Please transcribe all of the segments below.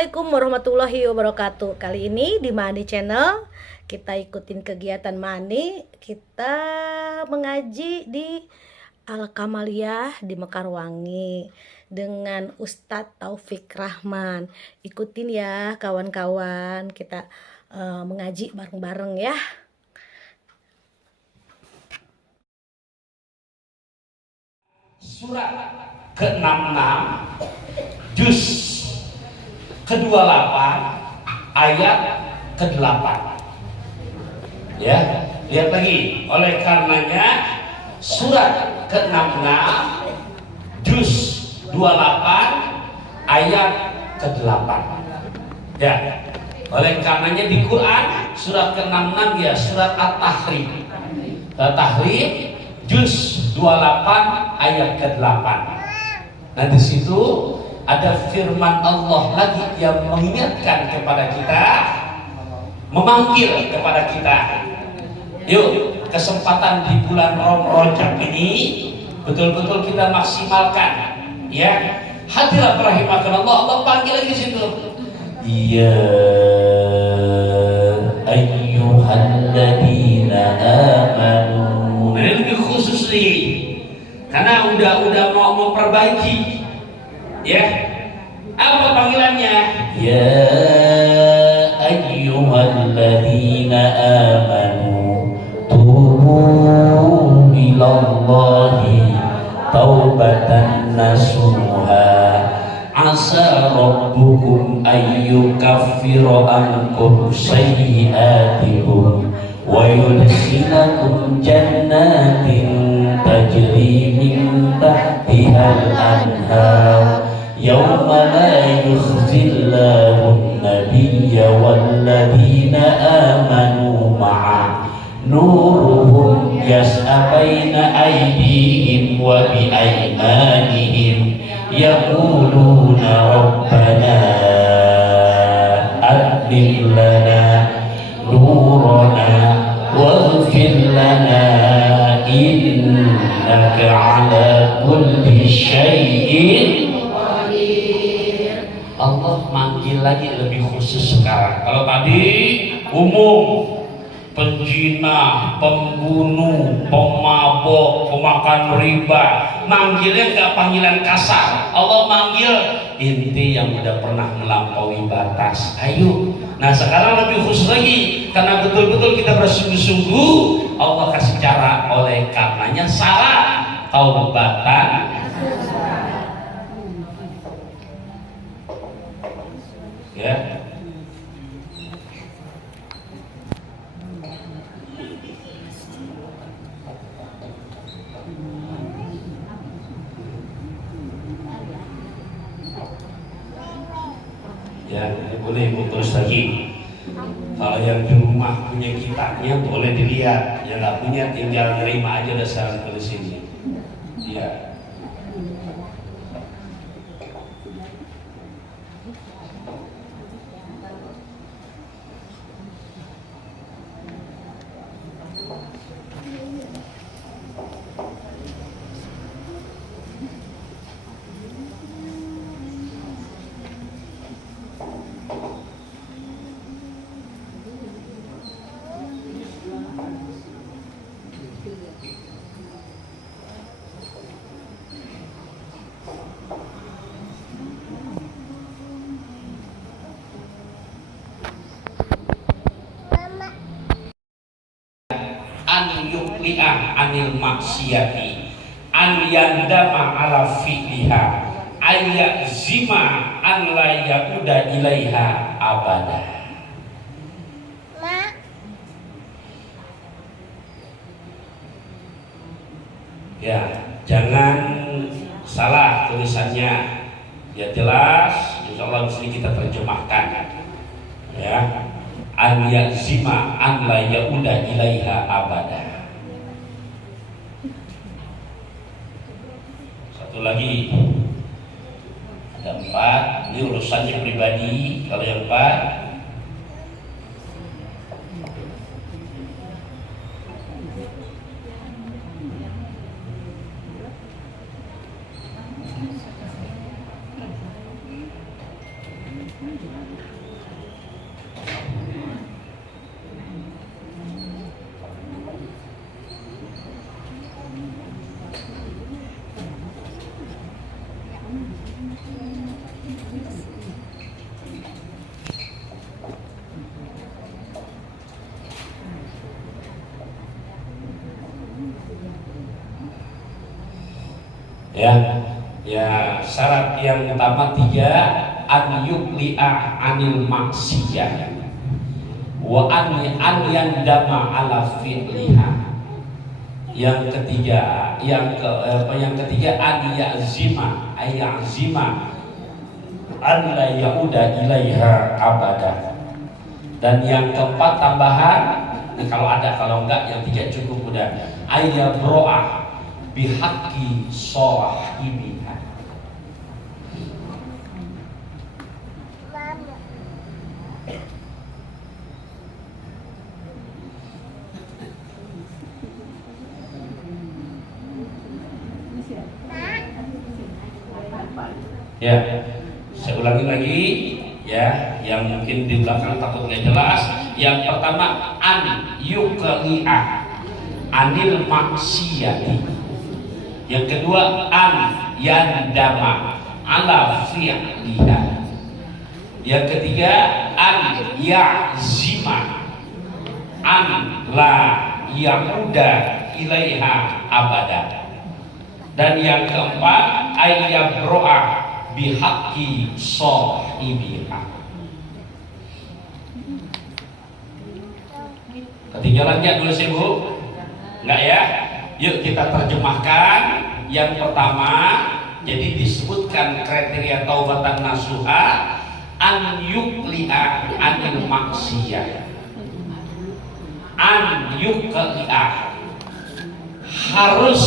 Assalamualaikum warahmatullahi wabarakatuh. Kali ini di Mani Channel kita ikutin kegiatan Mani. Kita mengaji di Al-Kamaliyah di Mekarwangi dengan Ustadz Taufik Rahman. Ikutin ya kawan-kawan, kita mengaji bareng-bareng ya. Surat ke-66 juz ke-28 ayat ke-8. Ya, lihat lagi. Oleh karenanya surat ke-66 juz 28 ayat ke-8. Ya. Oleh karenanya di Quran surat ke-66 ya surat At-Tahrim. At-Tahrim juz 28 ayat ke-8. Nah di situ ada firman Allah lagi yang mengingatkan kepada kita, memanggil kepada kita. Yuk, kesempatan di bulan Rajab ini betul-betul kita maksimalkan. Ya, hadirat rahimakumullah, Allah panggil lagi di situ. Ya ayyuhalladzina amanu. Nah, ini lebih khusus nih, karena udah mau memperbaiki. Ya, apa panggilannya? Ya ayyuhalladzina amanu tubu ilallahi taubatan nasuha asa rabbukum ayyukaffira ankum sayyi'atikum wa yudkhilakum jannatin tajri min tahtihal anhar yawma la yukhzillahu an-nabiyya walladzina amanu ma'a nuruhum yas'a baina aydihim wa bi aymanihim yaquluna rabbana atmim lana nurana waghfir lana innaka ala kulli syai'in. Allah manggil lagi lebih khusus sekarang. Kalau tadi umum, penzina, pembunuh, pemabok, pemakan riba, manggilnya nggak panggilan kasar. Allah manggil inti yang udah pernah melampaui batas. Ayo. Nah sekarang lebih khusus lagi, karena betul-betul kita bersungguh-sungguh. Allah kasih cara, oleh karenanya syarat taubatan. Ya. Ya, boleh ibu terus lagi. Kalau yang di rumah punya kitabnya boleh dilihat, yang nggak punya tinggal nerima aja dasar tulis ini. Ya. An yuqli'ah anil maksiyati an yandama ala fi'liha an yakzima an la yakuda ilaiha abada. Ya, jangan salah tulisannya, ya jelas, insyaallah disini kita terjemahkan. Ya, an yazima an la yauda ilaiha abada. Satu lagi, ada 4. Ini urusannya pribadi. Kalau yang 4, Ya, ya syarat yang utama 3, an yuqli'a anil maksiyah wa an yandama ala fi'liha. Yang ketiga, yang ketiga an ya'zima an la yauda ilaiha abada. Dan yang keempat tambahan, kalau ada, kalau enggak yang 3 cukup udah. Ayyabro'ah bihaqqi sahibiha. Ya, saya ulangi lagi ya, yang mungkin di belakang takut nggak jelas. Yang pertama an yuqli'a anil maksiyati. Yang kedua an yandama ala fi'liha. Yang ketiga an ya'zima an la yauda ilaiha abada. Dan yang keempat ayyabro'a bihaqqi sahibiha. Ketinggalan nggak dulu sih Bu? Enggak ya? Yuk kita terjemahkan. Yang pertama, jadi disebutkan kriteria taubatan nasuha an yuqli'a anil maksiyah. An yuqli'a, harus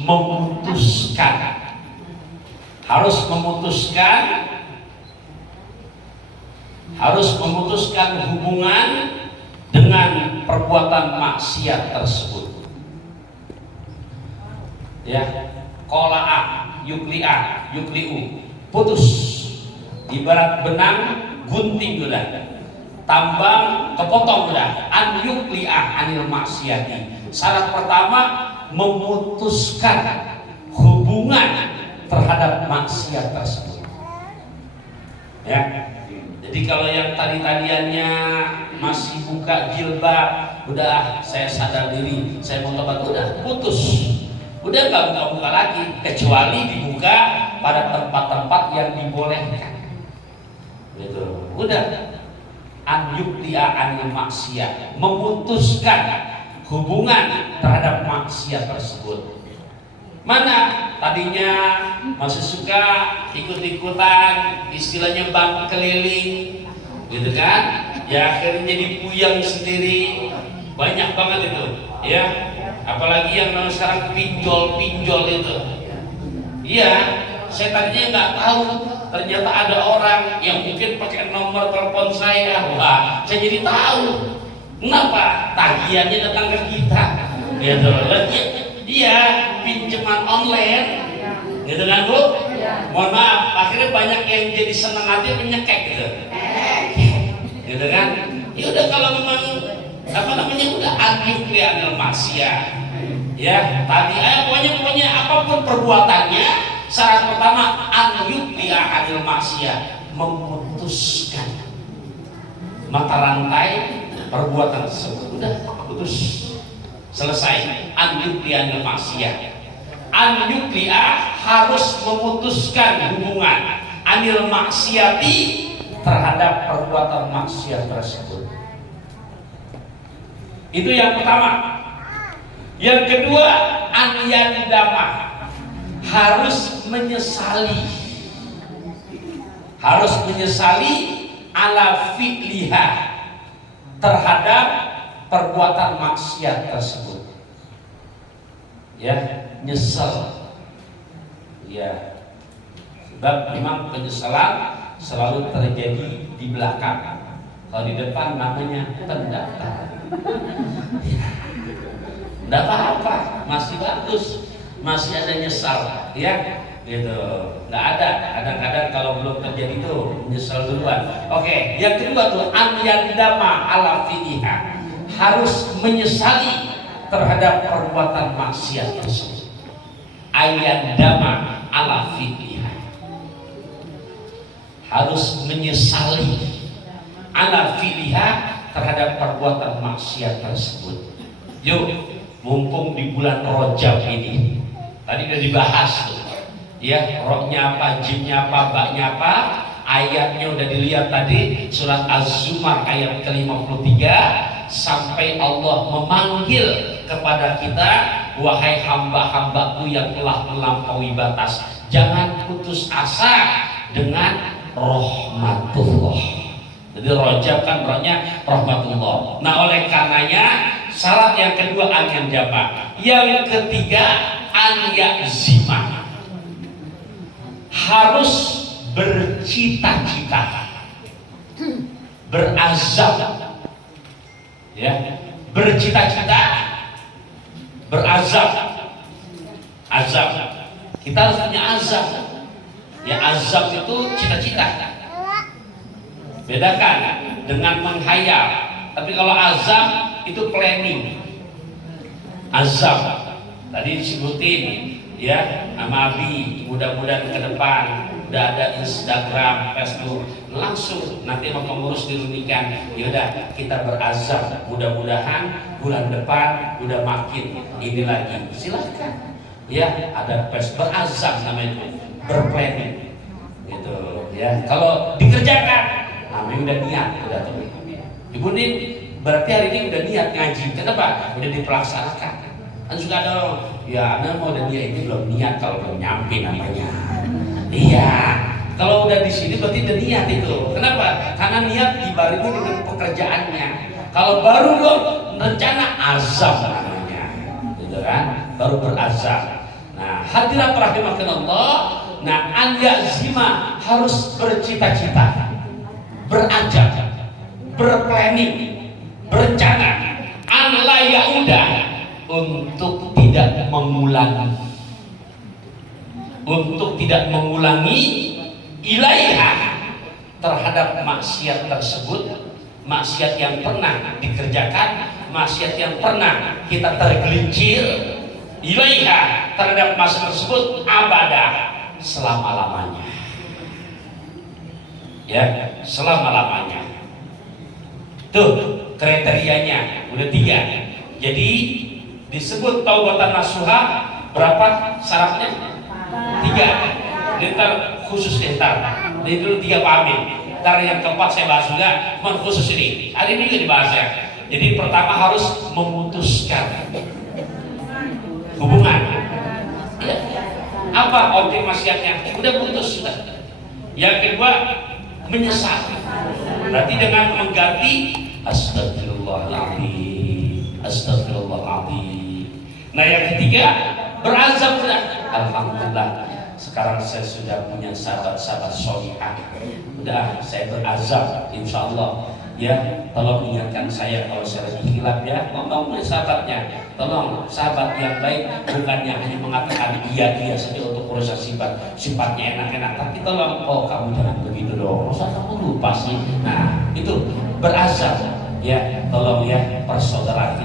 memutuskan, harus memutuskan hubungan dengan perbuatan maksiat tersebut. Ya, qola'a yuqli'u, putus. Ibarat benang gunting udah, tambang kepotong udah. An yuqli'a anil maksiati. Syarat pertama memutuskan hubungan terhadap maksiat tersebut. Ya. Jadi kalau yang tadi-tadiannya masih buka jilbab, udah saya sadar diri, saya mau tobat, udah putus. Udah nggak buka-buka lagi, kecuali dibuka pada tempat-tempat yang dibolehkan. Gitu. Udah an yuqli'a anil maksiat, memutuskan hubungan terhadap maksiat tersebut. Mana tadinya masih suka ikut-ikutan, istilahnya bang keliling, gitu kan? Ya akhirnya jadi puyeng sendiri, banyak banget itu, ya. Apalagi yang sekarang pinjol itu. Iya, saya tadinya nggak tahu, ternyata ada orang yang mungkin pakai nomor telepon saya, wah, saya jadi tahu. Kenapa? Tagihannya datang ke kita, gitu. Iya, pinjaman online, gitu kan Bu? Mohon maaf, akhirnya banyak yang jadi senang hati menyekek gitu, gitu kan? Ya udah kalau memang udah aktif anil maksiat, ya tadi pokoknya apapun perbuatannya, syarat pertama an yuqli'a anil maksiat, memutuskan mata rantai perbuatan tersebut, udah putus, selesai. An yuqli'a anil maksiat, an yuqli'a harus memutuskan hubungan anil maksiati terhadap perbuatan maksiat tersebut. Itu yang pertama. Yang kedua, an yandama, harus menyesali ala fi'liha, terhadap perbuatan maksiat tersebut. Ya, nyesel. Ya. Sebab memang penyesalan selalu terjadi di belakang. Kalau di depan namanya pendaftaran. Tidak apa-apa, masih bagus, masih ada nyesal, ya, gitu. Nggak ada. Kadang-kadang kalau belum terjadi itu nyesal duluan. Oke, yang kedua tuh an yandama ala fi'liha, harus menyesali terhadap perbuatan maksiat tersebut. Ayandama ala fi'liha, harus menyesali ala fi'liha terhadap perbuatan maksiat tersebut. Yuk, mumpung di bulan Rajab ini, tadi udah dibahas tuh, Ya, rohnya apa, jinnya apa, baknya apa, ayatnya udah dilihat tadi, surat Az-Zumar ayat ke-53, sampai Allah memanggil kepada kita, wahai hamba-hambaku yang telah melampaui batas, jangan putus asa dengan rahmatullah. Jadi rojab kan rohnya rahmatullah. Nah, oleh karenanya syarat yang kedua an yang jama, yang ketiga an yazima, harus bercita-cita, berazam, ya, bercita-cita, berazam, azam. Kita harus punya azam. Ya, azam itu cita-cita. Bedakan dengan menghayal. Tapi kalau azam itu planning. Azam tadi disebutin ya sama Abi, mudah-mudahan ke depan udah ada Instagram, Facebook, langsung nanti sama pengurus dirunikan, yaudah kita berazam, mudah-mudahan bulan depan udah makin ini lagi, silahkan ya, ada berazam namanya itu, berplanning gitu ya. Kalau dikerjakan namanya udah niat, udah tuh Ibu Nin berarti hari ini udah niat ngaji, kenapa? Udah dipelaksanakan. Kan suka ada orang, ya Anda mau dan dia ini belum niat kalau belum nyampe namanya. Iya, kalau udah di sini berarti udah niat itu. Kenapa? Karena niat dibarengi dengan pekerjaannya. Kalau baru dong rencana, azam namanya, gitu kan? Baru berazam. Nah, hadirat rahimakumullah. Nah, an yazima harus bercita-cita, berazam, berplanning, berencana, an la yaudah, untuk tidak mengulangi ilaiha, terhadap maksiat tersebut, maksiat yang pernah dikerjakan, maksiat yang pernah kita tergelincir, ilaiha, terhadap maksiat tersebut, abadah, selama-lamanya, ya, selama-lamanya. Tuh kriterianya udah 3. Jadi disebut taubatan nasuha, berapa syaratnya? 3. Ntar khusus ntar. Jadi dulu 3 pahamin. Ntar yang keempat saya bahas juga, cuma khusus ini. Hari ini juga dibahas ya. Jadi pertama harus memutuskan hubungan. Ya. Apa objek maksiatnya? Udah putus sudah. Yang kedua menyesal. Berarti dengan mengganti astagfirullahaladzim, astagfirullahaladzim. Nah, yang ketiga berazam. Alhamdulillah sekarang saya sudah punya sahabat-sahabat solihah. Udah saya berazam, insya Allah ya. Tolong ingatkan saya kalau saya lagi hilaf ya. Ngomong sahabatnya, tolong sahabat yang baik bukannya hanya mengatakan iya saja untuk urusan sifatnya enak-enak, tapi tolong, oh kamu jangan begitu dong, masa kamu lupa sih. Nah itu berazam ya, tolong ya, persaudaraan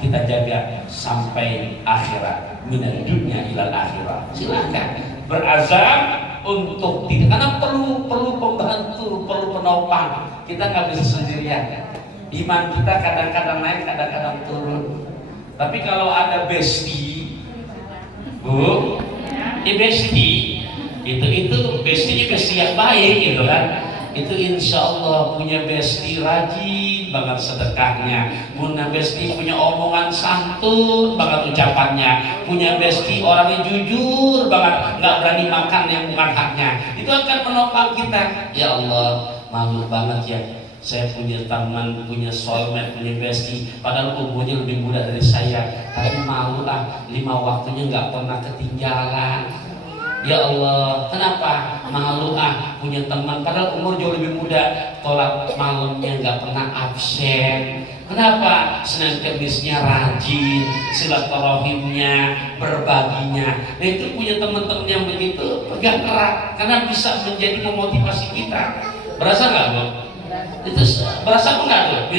kita jaga sampai akhirat, minal dunya ilal akhirat. Silakan berazam untuk tidak, karena perlu pembantu, perlu penopang. Kita nggak bisa sendirian. Iman kita kadang-kadang naik, kadang-kadang turun. Tapi kalau ada bestie, Bu, bestie itu bestinya bestie yang baik gitu kan. Itu insya Allah punya bestie rajin banget sedekahnya, punya bestie punya omongan santun banget ucapannya, punya bestie orangnya jujur banget, nggak berani makan yang bukan haknya. Itu akan menopang kita. Ya Allah, malu banget ya, saya punya teman, punya soulmate, punya bestie, padahal umurnya lebih muda dari saya, tapi malu lah, 5 waktunya nggak pernah ketinggalan. Ya Allah, kenapa? Malu punya teman padahal umur jauh lebih muda, tolak malamnya nggak pernah absen. Kenapa? Senin Kemisnya rajin, silaturahimnya, berbaginya. Nah itu punya teman-teman yang begitu, pegang erat, karena bisa menjadi memotivasi kita. Berasa nggak, Bu? Itu berasa enggak tuh?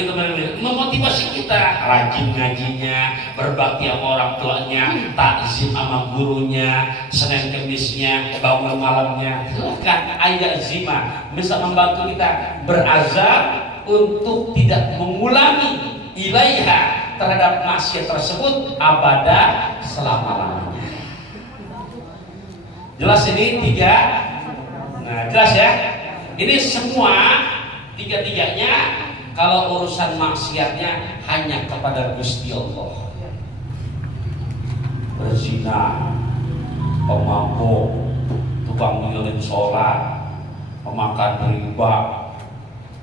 Memotivasi kita, rajin ngajinya, berbakti sama orang tuanya, takzim sama gurunya, Senin Kemisnya, bangun malamnya. Silakan ayat zima bisa membantu kita berazam untuk tidak mengulangi ilaiha, terhadap maksiat tersebut, abadah, selama-lamanya. Jelas ini tiga. Nah, jelas ya. Ini semua tiga-tiganya kalau urusan maksiatnya hanya kepada Gusti Allah. Berzina, pemabuk, tukang ngirim sholat, pemakan riba,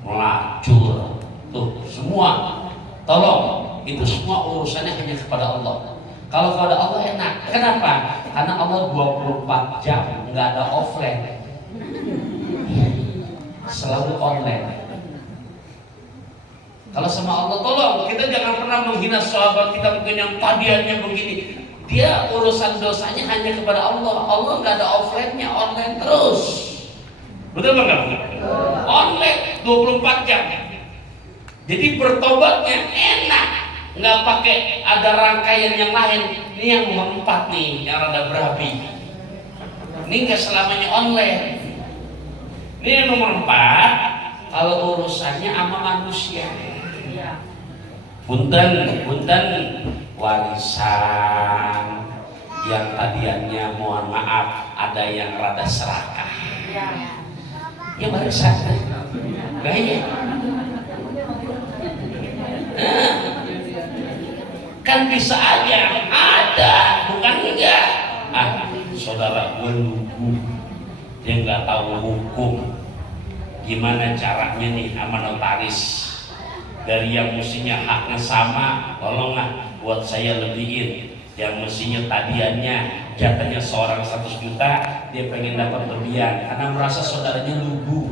melacur, tuh semua. Tolong, itu semua urusannya hanya kepada Allah. Kalau kepada Allah enak. Kenapa? Karena Allah 24 jam nggak ada offline, selalu online. Kalau sama Allah, tolong kita jangan pernah menghina sahabat kita mungkin yang tadiannya begini. Dia urusan dosanya hanya kepada Allah. Allah nggak ada offline-nya, online terus. Betul nggak? Online 24 jam. Jadi bertobatnya enak, nggak pakai ada rangkaian yang lain. Ini yang nomor 4 nih, yang rada berapi. Ini nggak selamanya online. Ini yang nomor 4, kalau urusannya sama manusia. Punten, warisan yang tadiannya mohon maaf ada yang rada serakah. Ya warisan, gaya. Nah, kan bisa aja ada, bukan enggak. Saudara gue lugu, dia nggak tahu hukum. Gimana caranya nih sama notaris? Dari yang mestinya haknya sama, tolonglah buat saya lebihin. Yang mestinya tadiannya jatahnya seorang 100 juta, dia pengen dapat lebihan karena merasa saudaranya lugu,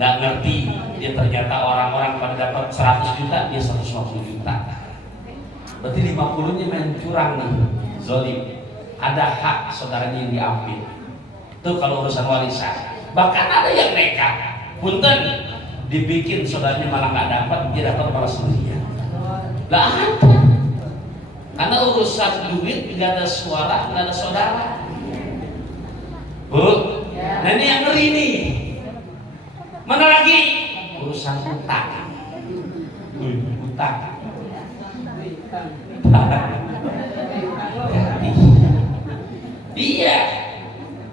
nggak ngerti. Dia ternyata orang-orang pada dapat 100 juta, dia 150 juta. Berarti 50-nya main curang nih, zolim. Ada hak saudaranya yang diambil. Itu kalau urusan warisan. Bahkan ada yang nekat, punten, dibikin saudaranya malah nggak dapat, dia dapat malah sendirian. Lah ada. Karena urusan duit nggak ada suara, nggak ada saudara. Bu, nah ini yang ngeri nih. Mana lagi? Urusan utang. Utang. Iya.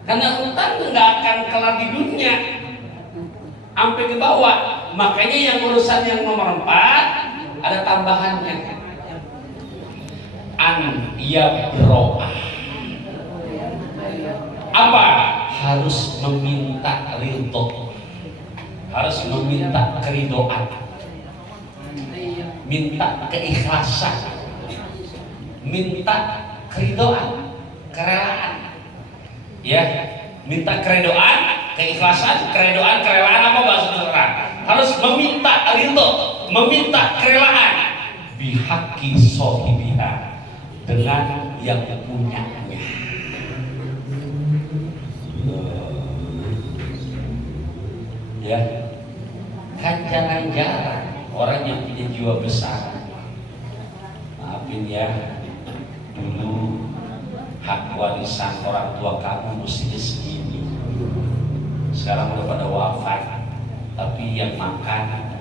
Karena utang nggak akan kelar di dunia. Sampai ke bawah. Makanya yang urusan yang nomor 4 ada tambahannya. Yabro'ah. Apa? Harus meminta ridho, harus meminta keridoan, minta keikhlasan, minta keridoan, kerelaan. Ya, minta keridoan, keikhlasan, keredoan, kerelaan apa bahasa Arab? Harus meminta ridho, meminta kerelaan, bihaqi sohibiha, dengan yang punyanya. Ya, kan jarang-jarang orang yang punya jiwa besar. Maafin ya, dulu hak warisan orang tua kamu mestinya segini. Sekarang udah pada wafat, tapi yang makan,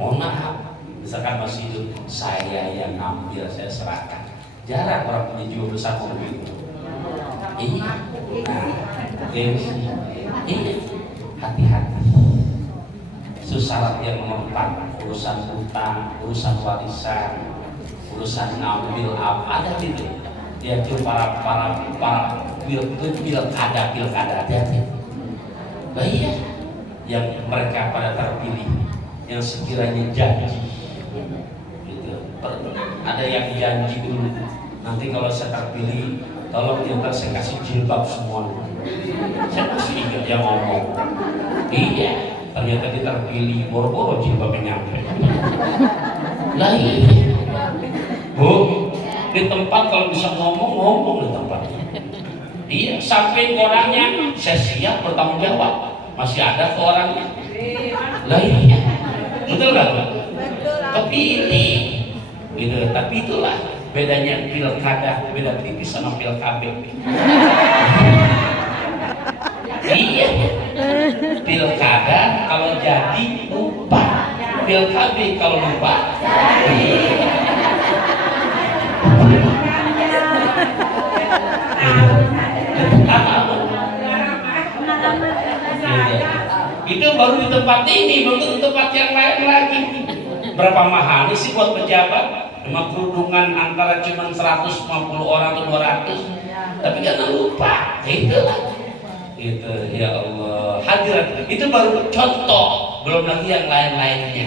mohon maaf, misalkan masih hidup, saya yang ngambil, saya serahkan. Jarang orang punya jiwa besar mau begitu. Iya, iya, hati-hati. Syarat yang nomor 4, urusan utang, urusan warisan, urusan ngambil apa ada gitu. Dia tuh para pilkada hati-hati. Nah, iya, yang mereka pada terpilih, yang sekiranya janji, gitu. Ada yang janji dulu, nanti kalau saya terpilih, tolong ntar saya kasih jilbab semua. Saya masih ingat dia ngomong, iya. Ternyata dia terpilih, boro-boro jilbabnya nyampe. Lah iya. Bu, di tempat kalau bisa ngomong di tempat. Iya, sampai orangnya saya siap bertanggung jawab. Masih ada ke orangnya. Lah iya. Betul nggak? Kepilih. Gitu. Tapi itulah bedanya pilkada, beda tipis sama pilkada. Iya. Pilkada kalau jadi lupa, pilkada kalau lupa Gitu. Itu baru di tempat ini, belum di tempat yang lain lagi. Berapa mahal sih buat pejabat? Cuma kerudungan antara cuma 150 orang atau 200, tapi jangan lupa, itulah. Itu ya Allah, hadirat. Itu baru contoh, belum lagi yang lain-lainnya.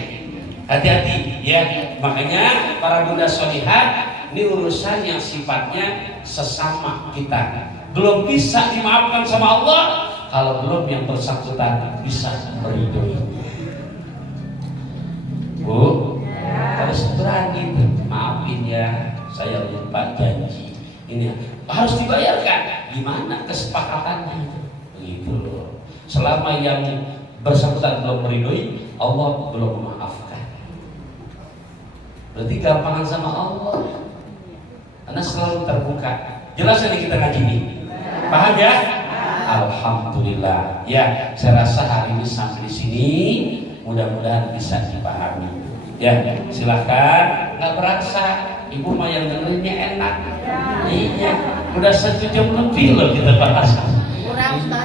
Hati-hati ya, makanya para bunda sholihat, ini urusan yang sifatnya sesama kita. Belum bisa dimaafkan sama Allah kalau belum yang bersangkutan bisa meridhoi. Bu, harus berani, maafin ya, saya lupa janji. Ini harus dibayarkan. Gimana kesepakatannya? Begitu loh. Selama yang bersangkutan belum meridhoi, Allah belum memaafkan. Berarti gampangan sama Allah. Karena selalu terbuka. Jelas ini kita ngaji ini. Paham ya? Alhamdulillah. Ya, saya rasa hari ini sampai di sini mudah-mudahan bisa dipahami. Ya, silahkan. Nggak berasa, ibu mah yang dengerinnya enak. Iya, udah 1 jam lebih loh kita bahas.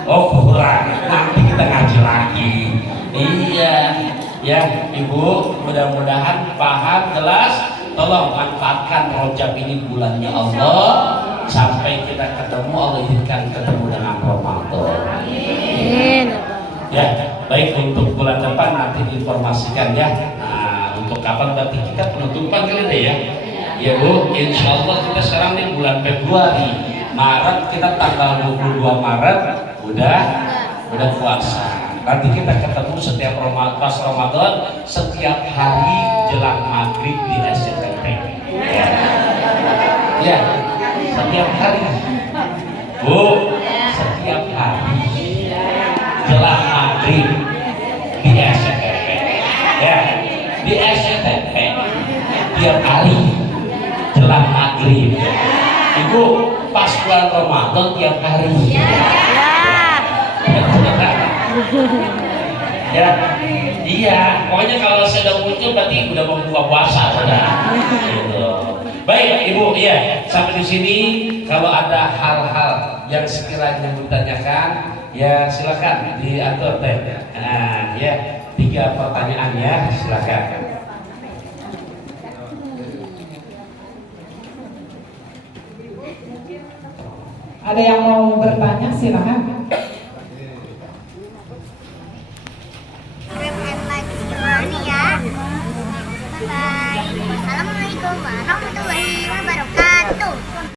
Oh kurang, nanti kita ngaji lagi. Iya, ya ibu, mudah-mudahan paham jelas. Tolong manfaatkan Rajab ini bulannya Allah sampai kita ketemu, Allah izinkan ketemu dengan Ramadan. Amin. Ya, baik, untuk bulan depan nanti diinformasikan ya. Nah, untuk kapan berarti kita penutupan kali deh ya. Ya Bu, insya Allah kita sekarang di bulan Februari, Maret kita tanggal 22 Maret udah puasa. Nanti kita ketemu setiap pas Ramadan, setiap hari jelang maghrib di SCTV. Ya, setiap hari. Bu, setiap hari jelang maghrib di SCTV. Ya, di SCTV tiap hari jelang maghrib. Ibu, pas bulan Ramadan tiap hari. Ya, iya. Pokoknya kalau sedang muncul berarti udah mau buka puasa, saudara. Gitu. Baik, ibu, ya. Sampai di sini, kalau ada hal-hal yang sekiranya ditanyakan, ya silakan diatur teh. Nah, ya 3 pertanyaan ya, silakan. Ada yang mau bertanya, silakan. Bye. Assalamualaikum warahmatullahi